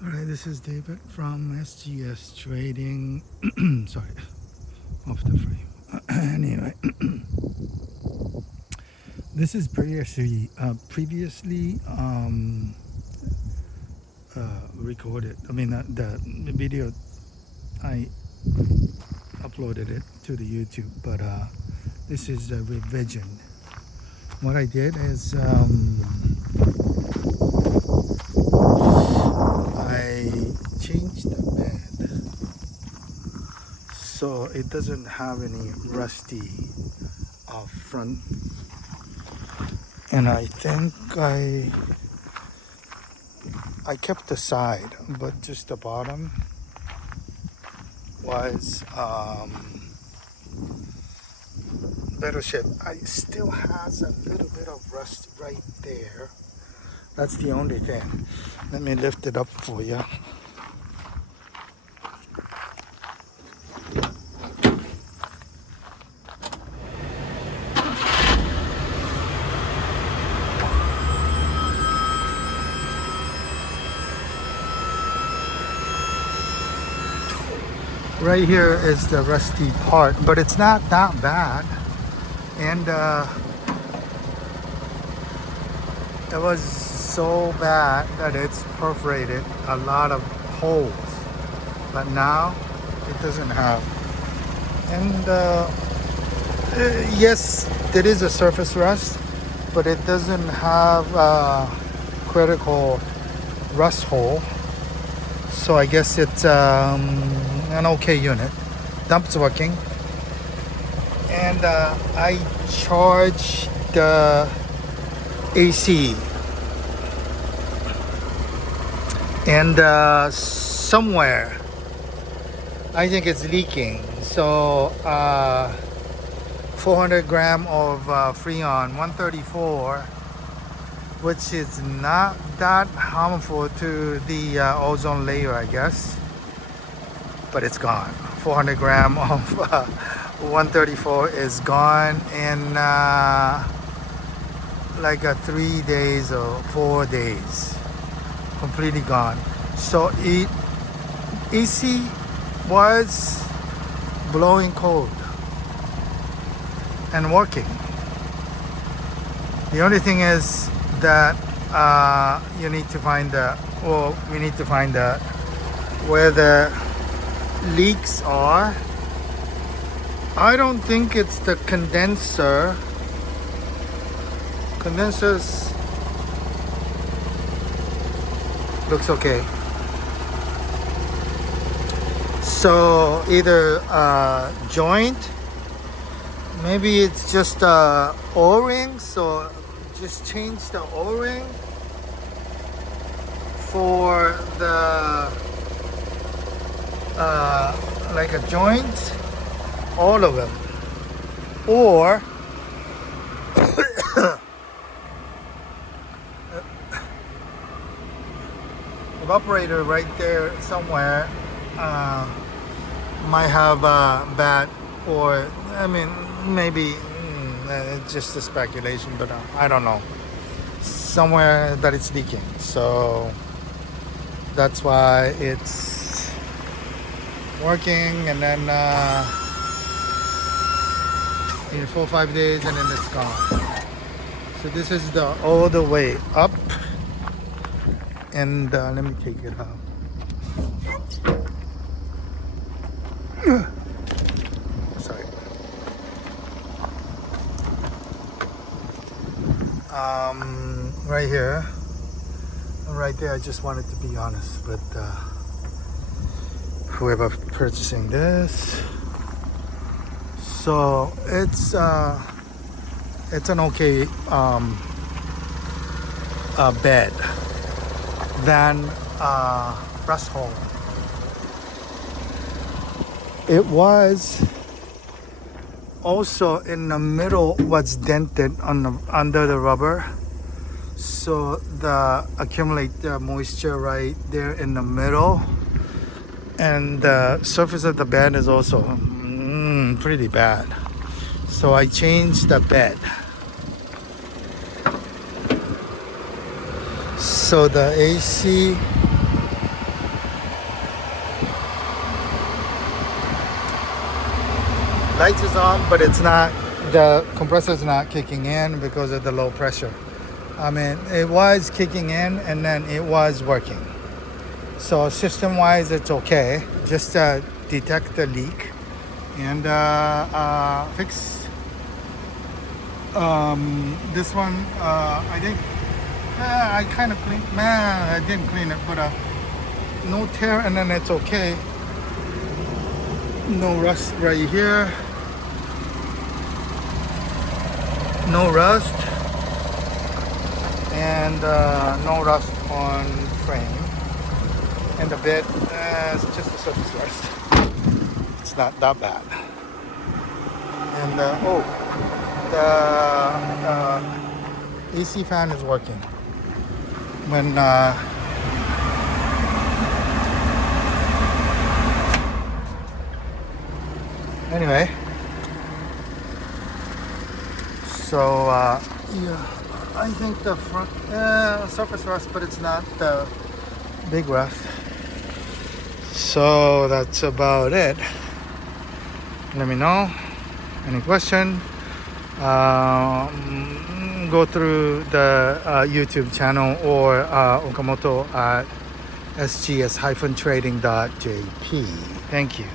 Alright, this is David from SGS Trading. Sorry, off the frame. Anyway, this is previously recorded. I mean, the video, I uploaded it to the YouTube, but this is a revision. What I did is I changed the bed so it doesn't have any rusty front, and I think I kept the side, but just the bottom was better shape. I still has a little bit of rust right there. That's the only thing. Let me lift it up for you. Right here is the rusty part, but it's not that bad. And it was so bad that it's perforated a lot of holes. But now it doesn't have. And yes, there is a surface rust, but it doesn't have a critical rust hole. So I guess it's an okay unit. Dump's working. And I charge the AC. And somewhere, I think it's leaking. So 400 gram of Freon 134, which is not that harmful to the ozone layer, I guess. But it's gone. 400 gram of 134 is gone in like 3 days or 4 days. Completely gone. So AC was blowing cold and working. The only thing is that you need to find we need to find where the leaks are. I don't think it's the condenser. Condensers looks okay. So either joint, maybe it's just O-ring. So just change the O-ring for the like a joint, all of them, or evaporator right there somewhere might have bad, or I mean maybe it's just a speculation, but I don't know, somewhere that it's leaking. So that's why it's working, and then in 4 or 5 days, and then it's gone. So this is the all the way up, and let me take it out. Sorry. Right here, right there. I just wanted to be honest with whoever purchasing this. So it's an okay bed than rust hole. It was also in the middle was dented on under the rubber, so the accumulate the moisture right there in the middle, and the surface of the bed is also pretty bad. So I changed the bed. So the AC Lights is on, but it's not, the compressor is not kicking in because of the low pressure. I mean, it was kicking in and then it was working. So system wise, it's okay. Just detect the leak and fix this one. I think I kind of cleaned, I didn't clean it, but no tear, and then it's okay. No rust right here. No rust. And no rust on frame. And the bed, it's just a surface rust. It's not that bad. And the AC fan is working. When anyway, so yeah, I think the front surface rust, but it's not the big rust. So that's about it. Let me know any question. Go through the YouTube channel or Okamoto at sgs-trading.jp. Thank you.